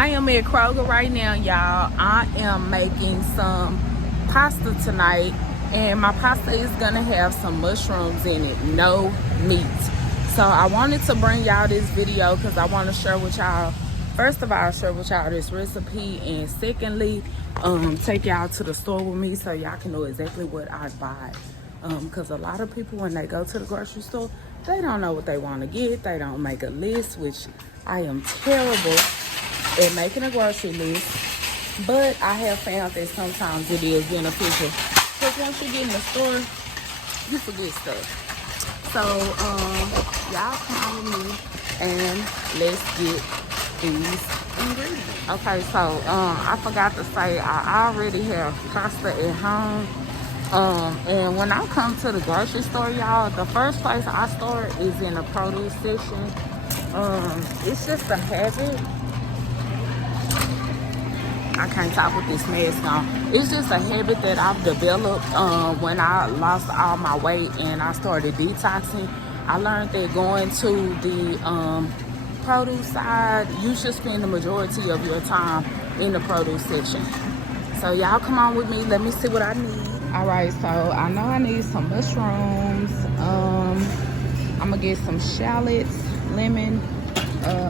I am at Kroger right now, y'all. I am making some pasta tonight, and my pasta is gonna have some mushrooms in it, no meat. So I wanted to bring y'all this video because I want to share with y'all, first of all, share with y'all this recipe, and secondly, take y'all to the store with me so y'all can know exactly what I buy. Because a lot of people, when they go to the grocery store, they don't know what they want to get. They don't make a list, which I am terrible at making a grocery list. But I have found that sometimes it is beneficial, because once you get in the store, you forget stuff. So, y'all come with me and let's get these ingredients. Okay, so I forgot to say, I already have pasta at home. And when I come to the grocery store, y'all, the first place I start is in the produce section. It's just a habit. I can't talk with this mask on. It's just a habit that I've developed when I lost all my weight and I started detoxing. I learned that going to the produce side, you should spend the majority of your time in the produce section. So y'all come on with me. Let me see what I need. All right, so I know I need some mushrooms. I'm gonna get some shallots, lemon,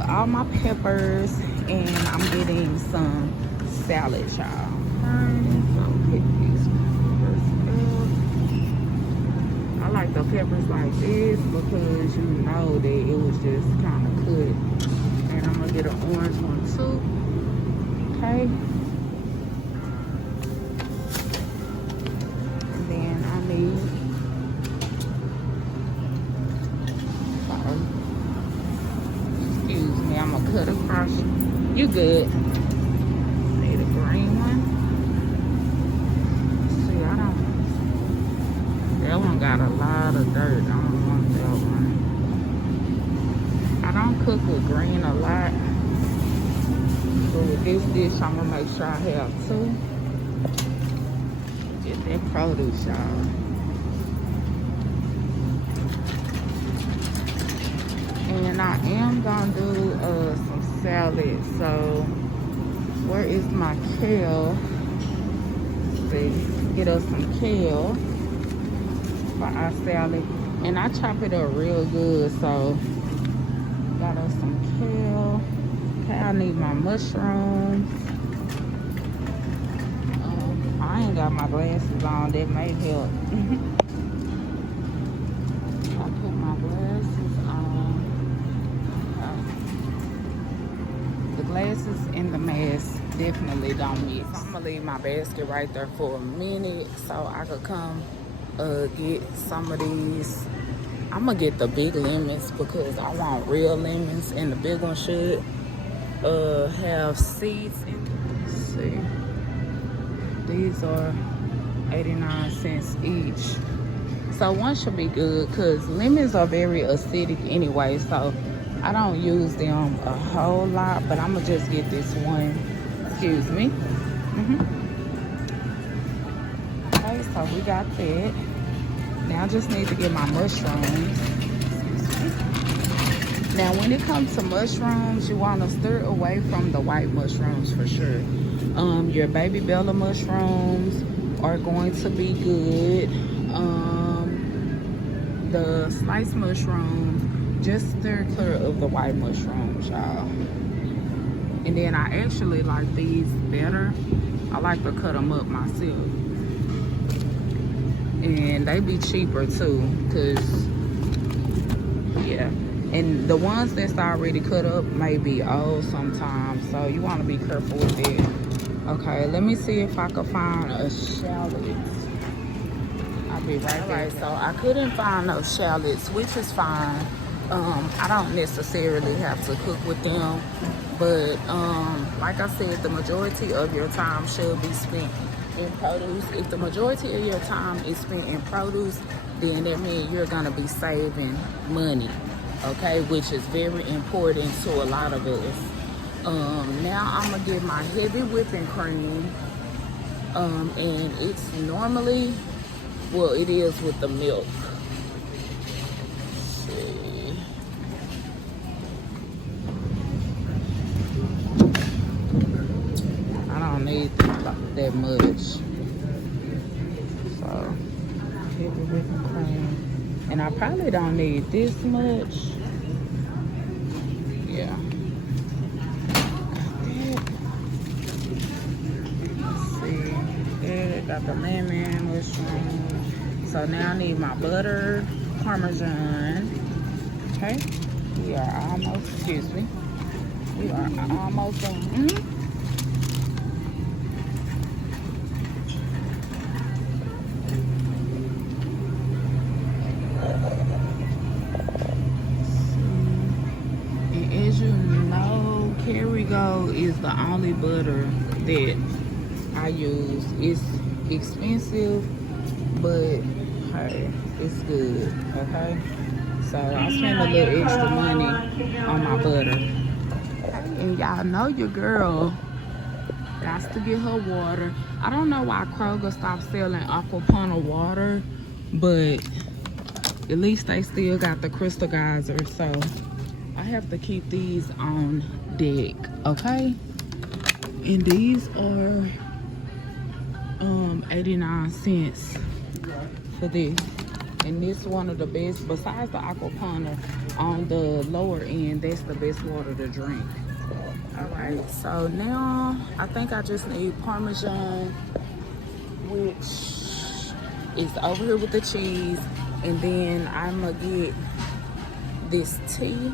all my peppers, and I'm getting some salad, y'all. So pick these peppers up. I like the peppers like this because you know that it was just kind of cut. And I'm gonna get an orange one too. Okay. Excuse me, I'm gonna cut across. You good? Need a green one. See, I don't. That one got a lot of dirt. I don't want that one. I don't cook with green a lot, but with this dish, I'm gonna make sure I have two. Get that produce, y'all. And I am gonna do some salad. So where is my kale? Let's see, get us some kale for our salad. And I chop it up real good. So got us some kale. Okay, I need my mushrooms. I ain't got my glasses on. That may help. I put my glasses on. The glasses and the mask definitely don't mix. I'm gonna leave my basket right there for a minute so I could come get some of these. I'm gonna get the big lemons because I want real lemons, and the big one should have seeds in it. Let's see. These are 89 cents each. So one should be good because lemons are very acidic anyway, so I don't use them a whole lot, but I'm gonna just get this one. Excuse me. Okay, so we got that. Now I just need to get my mushrooms. Now when it comes to mushrooms, you want to steer away from the white mushrooms for sure. Your baby bella mushrooms are going to be good. The sliced mushrooms, just steer clear of the white mushrooms, y'all. And then I actually like these better. I like to cut them up myself. And they be cheaper too, cause yeah. And the ones that's already cut up may be old sometimes, so you want to be careful with that. Okay, let me see if I can find a shallot. I'll be right back. So I couldn't find those shallots, which is fine. I don't necessarily have to cook with them, but like I said, the majority of your time should be spent in produce. If the majority of your time is spent in produce, then that means you're gonna be saving money, okay, which is very important to a lot of us. Now I'm gonna get my heavy whipping cream, and it's normally, well, it is with the milk. Let's see. don't need that much. So, heavy whipping cream. And I probably don't need this much. Yeah. Let's see. Yeah, got the lemon, mushroom. So now I need my butter, Parmesan. Okay. We are almost, excuse me. We are almost done. And as you know, Kerrygold is the only butter that I use. It's expensive, but hey, it's good, okay? So I spend a little extra money on my butter. And y'all know your girl has to get her water. I don't know why Kroger stopped selling Aquapana water, but at least they still got the crystal geyser. So I have to keep these on deck, okay? And these are 89 cents for this. And this one of the best, besides the Aquapana, on the lower end, that's the best water to drink. All right, so now I think I just need Parmesan, which is over here with the cheese. And then I'm gonna get this tea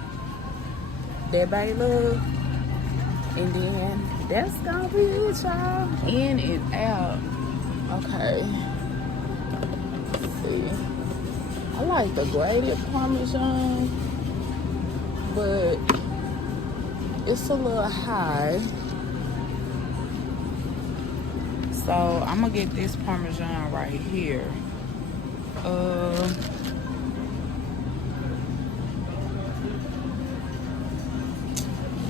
that they love. And then that's gonna be it, y'all. In and out. Okay. Let's see. I like the grated Parmesan, but it's a little high. So I'm gonna get this Parmesan right here.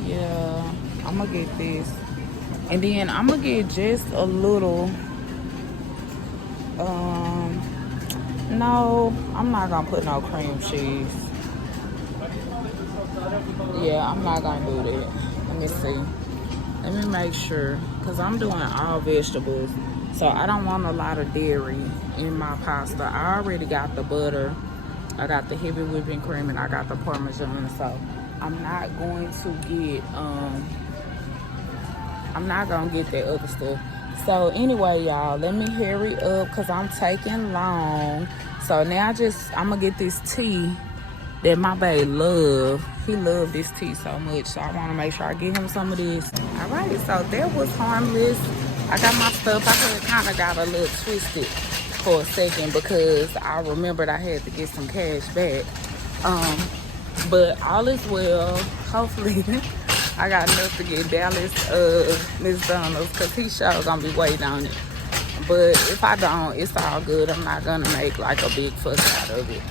Yeah, I'm gonna get this. And then I'm gonna get just a little, no, I'm not gonna put no cream cheese. Yeah, I'm not gonna do that. Let me see. Let me make sure, because I'm doing all vegetables. So I don't want a lot of dairy in my pasta. I already got the butter. I got the heavy whipping cream and I got the Parmesan. So I'm not going to get, I'm not gonna get that other stuff. So anyway, y'all, let me hurry up because I'm taking long. So now I'm gonna get this tea that my babe love. He loved this tea so much, so I want to make sure I get him some of this. All right, so that was harmless. I got my stuff. I kind of got a little twisted for a second because I remembered I had to get some cash back. But all is well. Hopefully, I got enough to get Dallas McDonald's because he sure gonna be waiting on it. But if I don't, it's all good. I'm not gonna make like a big fuss out of it.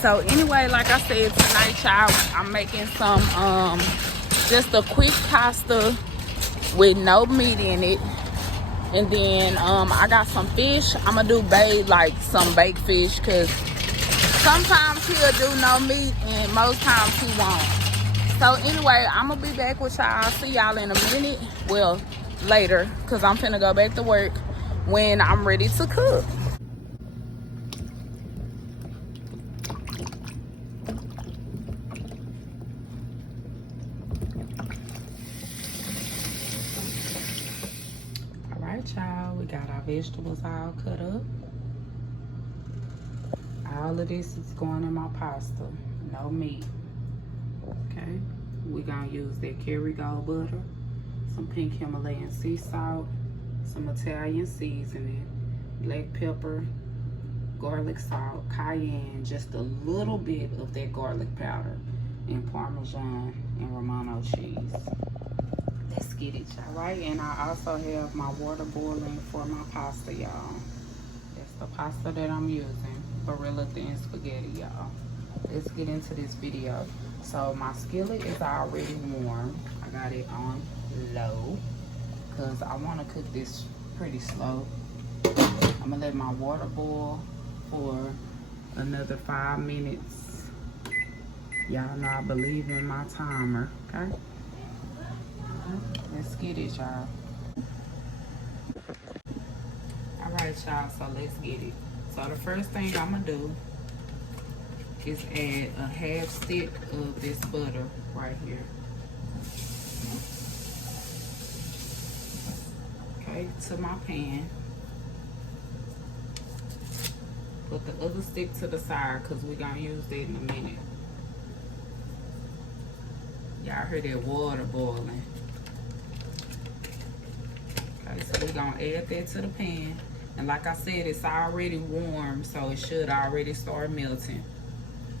So anyway, like I said, tonight, y'all, I'm making some just a quick pasta with no meat in it. And then I got some fish. I'm gonna do some baked fish because sometimes he'll do no meat and most times he won't. So anyway, I'm gonna be back with y'all. See y'all in a minute. Well, later, because I'm finna go back to work when I'm ready to cook. Y'all, we got our vegetables all cut up. All of this is going in my pasta, no meat. Okay, we're gonna use that Kerrygold butter, some pink Himalayan sea salt, some Italian seasoning, black pepper, garlic salt, cayenne, just a little bit of that garlic powder, and Parmesan and Romano cheese. Let's get it, y'all. Right, and I also have my water boiling for my pasta, y'all. That's the pasta that I'm using, Barilla thin spaghetti, y'all. Let's get into this video. So my skillet is already warm. I got it on low because I want to cook this pretty slow. I'm gonna let my water boil for another 5 minutes. Y'all know I believe in my timer, okay? Let's get it, y'all. Alright, y'all, so let's get it. So the first thing I'm gonna do is add a half stick of this butter right here. Okay, to my pan. Put the other stick to the side because we're gonna use that in a minute. Y'all heard that water boiling. Okay, so we're gonna add that to the pan. And like I said, it's already warm, so it should already start melting.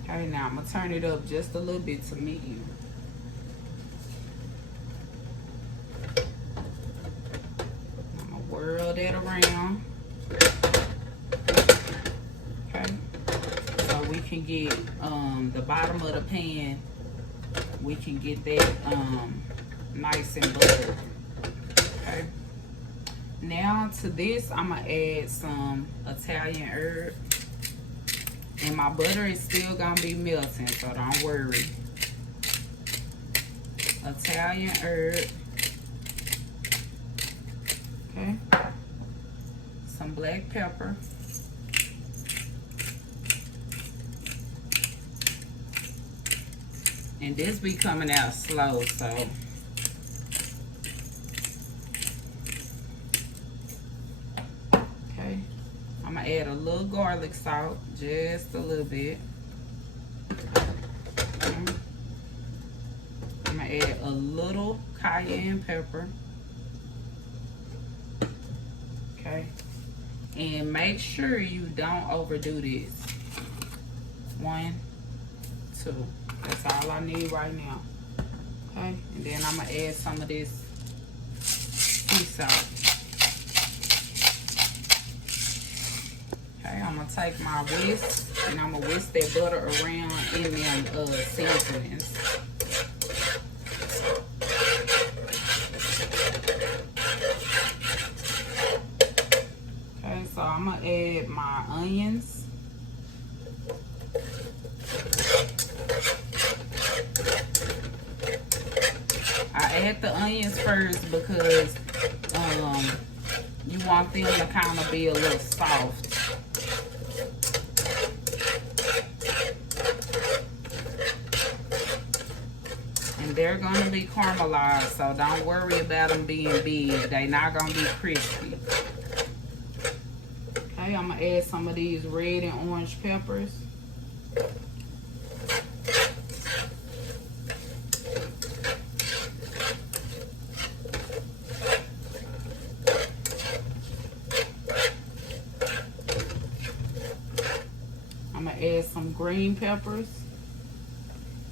Okay, now I'm gonna turn it up just a little bit to medium. I'm gonna whirl that around. Okay, so we can get the bottom of the pan, we can get that nice and buttered. Okay. Now to this, I'm gonna add some Italian herb. And my butter is still gonna be melting, so don't worry. Italian herb. Okay. Some black pepper. And this be coming out slow, so. Okay. I'm gonna add a little garlic salt, just a little bit. Okay. I'm gonna add a little cayenne pepper. Okay. And make sure you don't overdo this. 1, 2. That's all I need right now. Okay. And then I'm gonna add some of this sea salt. Okay, I'm gonna take my whisk and I'm gonna whisk that butter around in them seasonings. Okay, so I'm gonna add my onions. I add the onions first because you want them to kind of be a little soft. They're gonna be caramelized, so don't worry about them being big. They're not gonna be crispy. Okay, I'm gonna add some of these red and orange peppers. I'm gonna add some green peppers.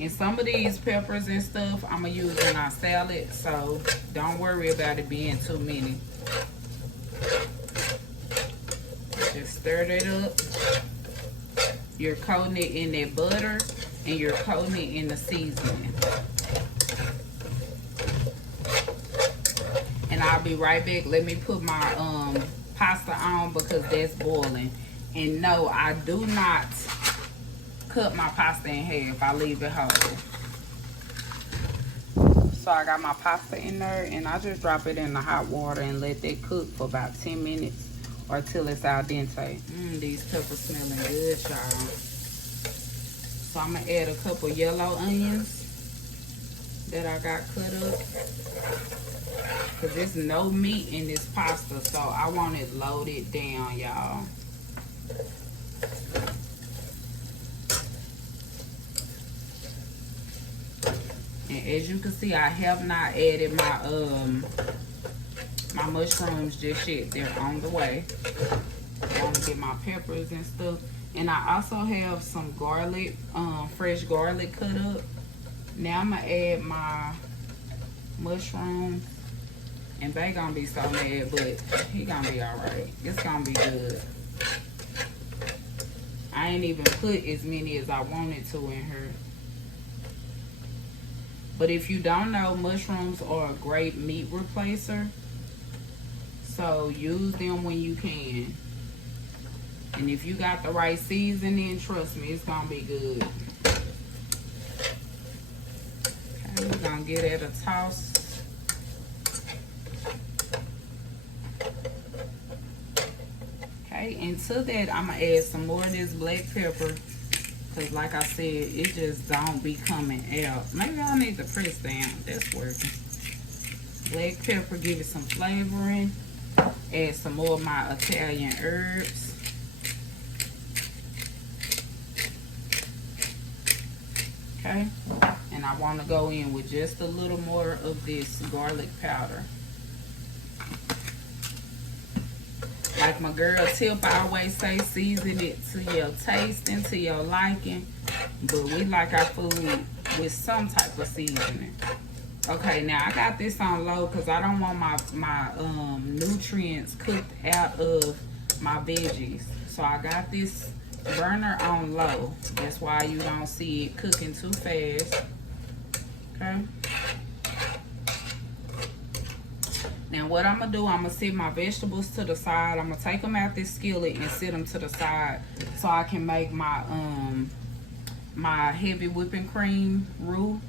And some of these peppers and stuff I'm gonna use in our salad, so don't worry about it being too many. Just stir it up. You're coating it in that butter and you're coating it in the seasoning. And I'll be right back. Let me put my pasta on because that's boiling. And no, I do not cut my pasta in half. I leave it whole. So I got my pasta in there and I just drop it in the hot water and let that cook for about 10 minutes or till it's al dente. These peppers smelling good, y'all. So I'm gonna add a couple yellow onions that I got cut up. Cause there's no meat in this pasta, so I want it loaded down, y'all. And as you can see, I have not added my my mushrooms just yet. They're on the way. I want to get my peppers and stuff. And I also have some garlic, fresh garlic cut up. Now I'm gonna add my mushrooms. And Bae gonna be so mad, but he gonna be alright. It's gonna be good. I ain't even put as many as I wanted to in here. But if you don't know, mushrooms are a great meat replacer. So use them when you can. And if you got the right seasoning, trust me, it's gonna be good. Okay, we're gonna get it a toss. Okay, and to that, I'm gonna add some more of this black pepper. Cause like I said, it just don't be coming out. Maybe I need to press down. That's working. Black pepper, give it some flavoring. Add some more of my Italian herbs. Okay, and I want to go in with just a little more of this garlic powder. Like my girl Tip always say, season it to your taste and to your liking. But we like our food with some type of seasoning. Okay, now I got this on low because I don't want my nutrients cooked out of my veggies. So I got this burner on low. That's why you don't see it cooking too fast. Okay. Now what I'm gonna do, I'm gonna set my vegetables to the side. I'm gonna take them out this skillet and set them to the side so I can make my my heavy whipping cream roux,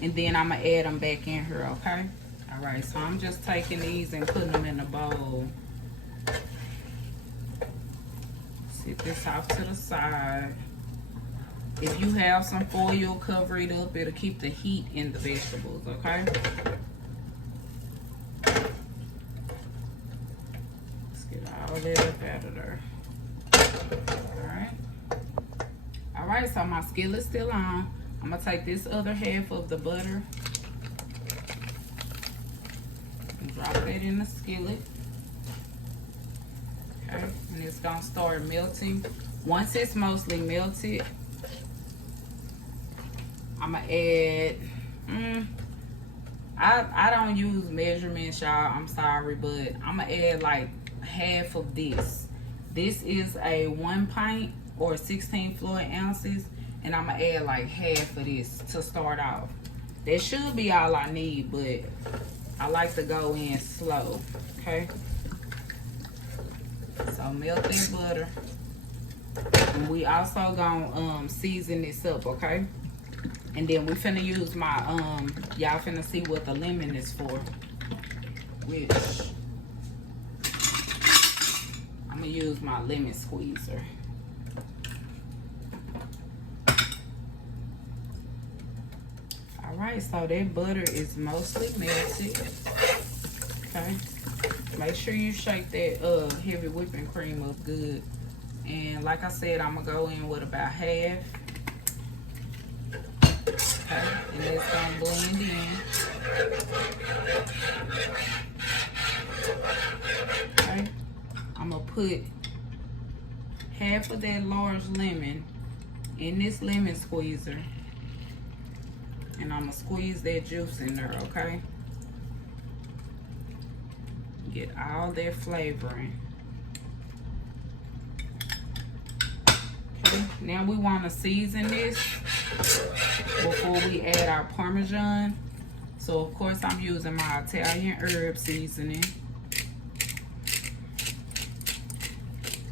and then I'm gonna add them back in here. Okay. All right. So I'm just taking these and putting them in a bowl. Set this off to the side. If you have some foil, cover it up. It'll keep the heat in the vegetables. Okay. All that up out of there. All right, so my skillet's still on. I'm gonna take this other half of the butter and drop that in the skillet. Okay, and it's gonna start melting. Once it's mostly melted, I'm gonna add I don't use measurements, y'all, I'm sorry, but I'm gonna add like half of this. This is a 1 pint or 16 fluid ounces, and I'm gonna add like half of this to start off. That should be all I need, but I like to go in slow. Okay, so melt that butter, and we also gonna season this up. Okay, and then we finna use my y'all finna see what the lemon is for, which I'm gonna use my lemon squeezer. All right, so that butter is mostly melted. Okay, make sure you shake that heavy whipping cream up good. And like I said, I'm gonna go in with about half. Okay, and it's gonna blend in. Okay, I'm gonna put half of that large lemon in this lemon squeezer, and I'm gonna squeeze that juice in there. Okay, get all that flavoring. Okay, now we want to season this before we add our Parmesan. So of course I'm using my Italian herb seasoning.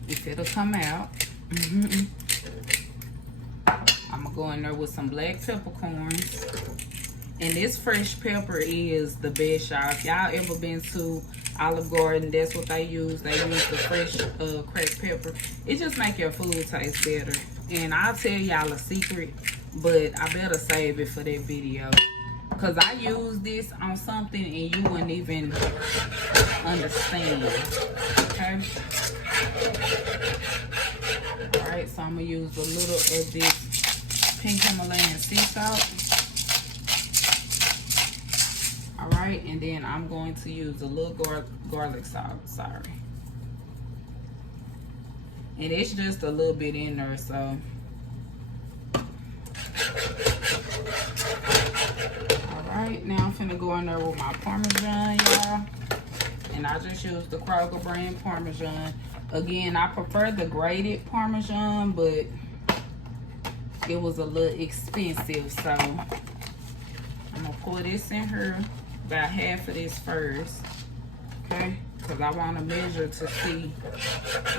If it'll come out. I'm gonna go in there with some black peppercorns. And this fresh pepper is the best, y'all. If y'all ever been to Olive Garden, that's what they use. They use the fresh cracked pepper. It just make your food taste better. And I'll tell y'all a secret, but I better save it for that video. Because I use this on something and you wouldn't even understand. Okay? Alright, so I'm going to use a little of this pink Himalayan sea salt. Alright, and then I'm going to use a little garlic salt. Sorry. And it's just a little bit in there, so. Alright, now I'm finna go in there with my Parmesan, y'all. And I just use the Kroger brand Parmesan. Again, I prefer the grated Parmesan, but it was a little expensive, so I'm gonna pour this in here, about half of this first, okay? Because I want to measure to see.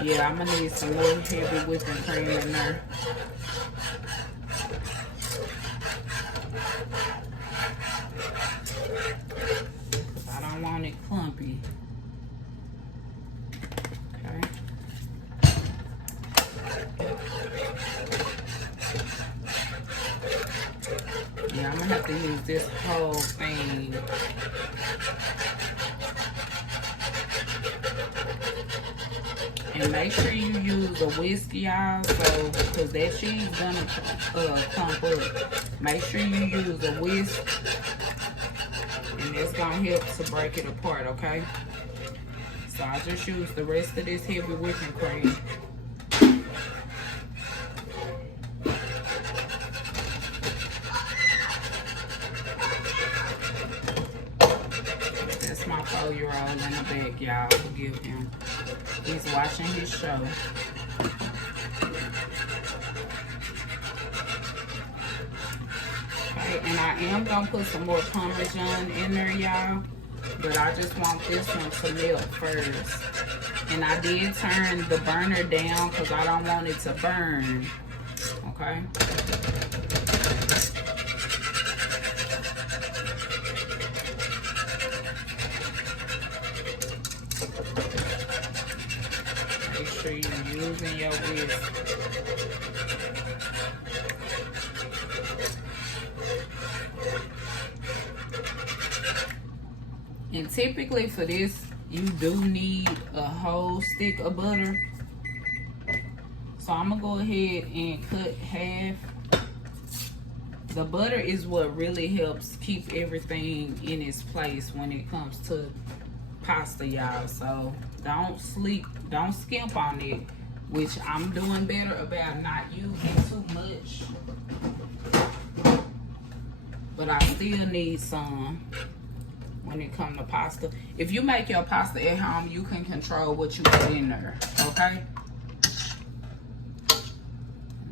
Yeah, I'm gonna need some more heavy whipping cream in there. I don't want it clumpy. Okay. Yeah, I'm gonna have to use this whole thing. And make sure you use a whisk, y'all, so because that cheese gonna clump up. Make sure you use a whisk, and it's gonna help to break it apart, okay? So I just use the rest of this heavy whipping cream. That's my 4-year-old in the back, y'all. Forgive him. He's watching his show. Okay, and I am gonna put some more Parmesan in there, y'all. But I just want this one to melt first. And I did turn the burner down because I don't want it to burn. Okay. Make sure you're using your whisk. And typically for this, you do need a whole stick of butter. So I'm gonna go ahead and cut half. The butter is what really helps keep everything in its place when it comes to pasta, y'all. So don't skimp on it, which I'm doing better about not using too much. But I still need some when it comes to pasta. If you make your pasta at home, you can control what you put in there, okay?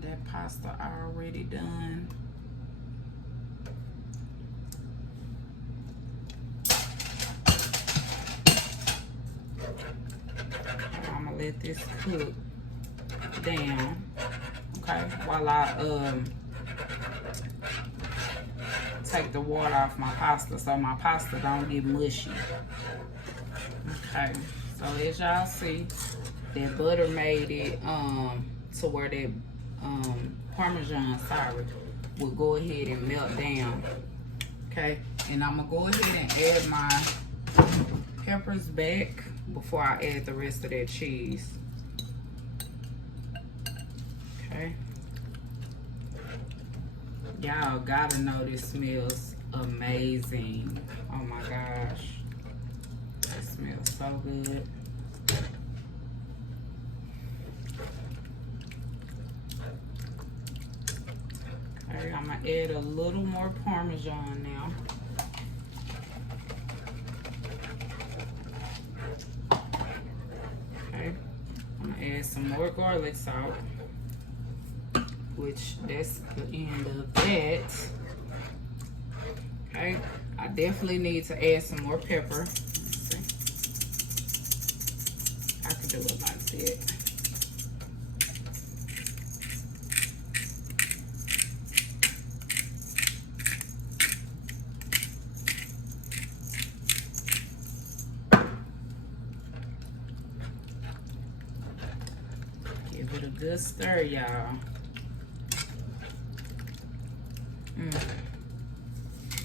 That pasta already done. I'm gonna let this cook down, okay, while I take the water off my pasta so my pasta don't get mushy. Okay, so as y'all see, that butter made it to where that Parmesan, will go ahead and melt down. Okay, and I'm gonna go ahead and add my peppers back before I add the rest of that cheese. Okay. Y'all gotta know this smells amazing. Oh my gosh. It smells so good. Okay, I'm gonna add a little more Parmesan now. Okay, I'm gonna add some more garlic salt, which that's the end of that. Okay, I definitely need to add some more pepper. Let's see. I could do it like that. Give it a good stir, y'all.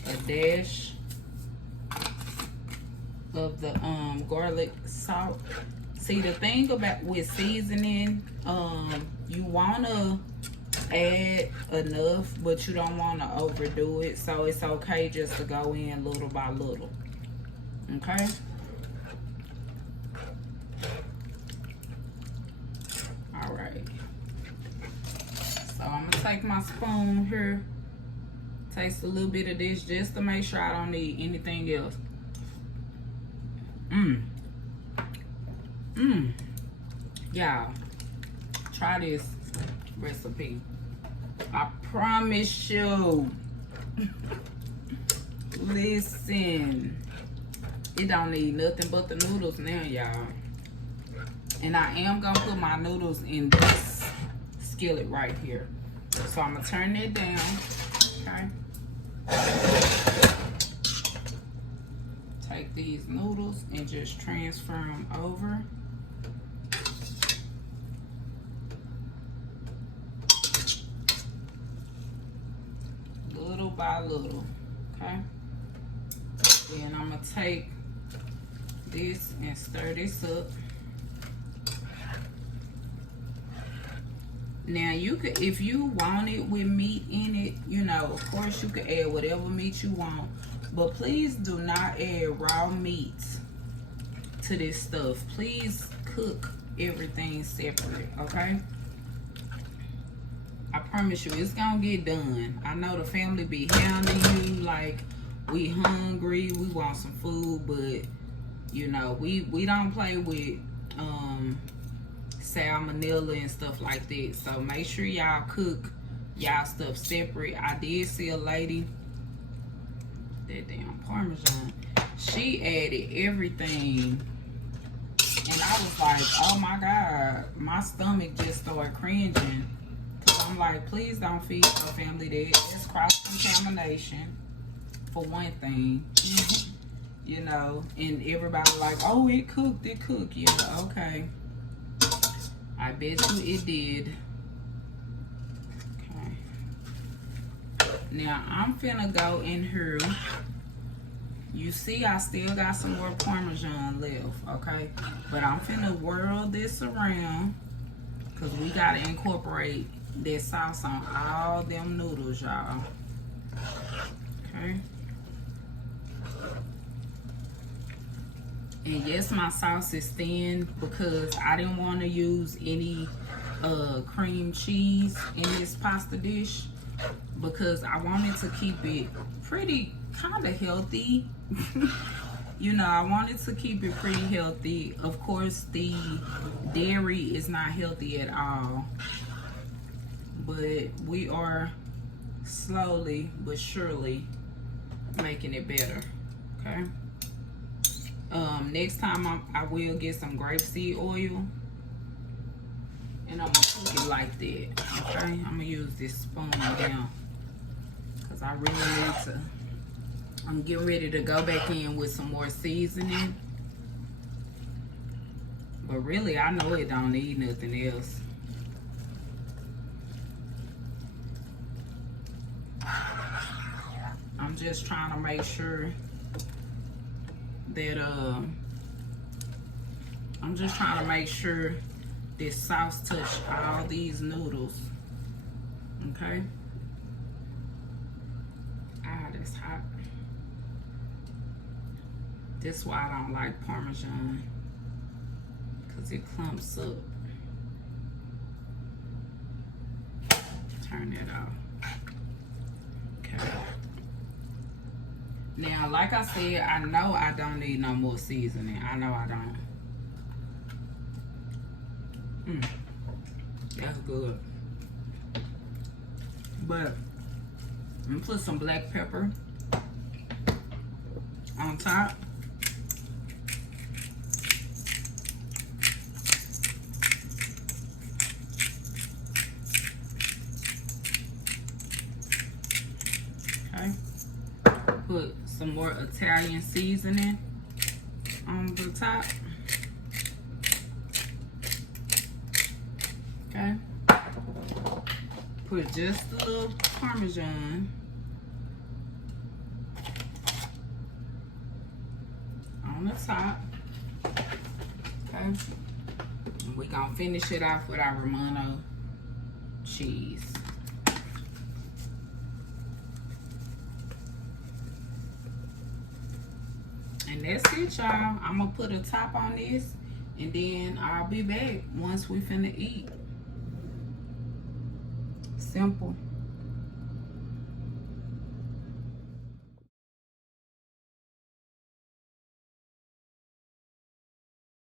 A dash of the garlic salt. See, the thing about with seasoning, you wanna add enough, but you don't wanna overdo it. So it's okay just to go in little by little. Okay. All right. So I'm gonna take my spoon here. Taste a little bit of this just to make sure I don't need anything else. Y'all, try this recipe. I promise you. Listen, it don't need nothing but the noodles now, y'all. And I am gonna put my noodles in this skillet right here. So I'm gonna turn it down, okay? Take these noodles and just transfer them over. Little by little. little, okay? Then I'm gonna take this and stir this up. Now you could, if you want it with meat in it, you know, of course you could add whatever meat you want, but please do not add raw meat to this stuff. Please cook everything separate, okay? I promise you, it's gonna get done. I know the family be hounding you like we hungry, we want some food, but you know, we don't play with salmonella and stuff like that. So make sure y'all cook y'all stuff separate. I did see a lady, that damn Parmesan, she added everything, and I was like, oh my God, my stomach just started cringing. Cause I'm like, please don't feed your family that. It's cross-contamination for one thing. You know, and everybody like, oh, it cooked. Yeah, okay. I bet you it did. Okay. Now, I'm finna go in here. You see, I still got some more Parmesan left, okay? But I'm finna whirl this around because we gotta incorporate that sauce on all them noodles, y'all. Okay. And yes, my sauce is thin because I didn't want to use any cream cheese in this pasta dish because I wanted to keep it pretty kind of healthy. You know, I wanted to keep it pretty healthy. Of course, the dairy is not healthy at all, but we are slowly but surely making it better, okay? Next time I will get some grapeseed oil, and I'm gonna cook it like that, okay? I'm gonna use this spoon now because I really need to. I'm getting ready to go back in with some more seasoning, but really I know it don't need nothing else. I'm just trying to make sure that I'm just trying to make sure this sauce touch all these noodles, okay? Ah, that's hot. That's why I don't like Parmesan, because it clumps up. Turn that off. Okay. Now, like I said, I know I don't need no more seasoning. I know I don't. That's good. But I'm gonna put some black pepper on top. Okay. Put some more Italian seasoning on the top. Okay. Put just a little Parmesan on the top. Okay. And we're gonna finish it off with our Romano cheese. And that's it, y'all. I'm gonna put a top on this, and then I'll be back once we finna eat. Simple.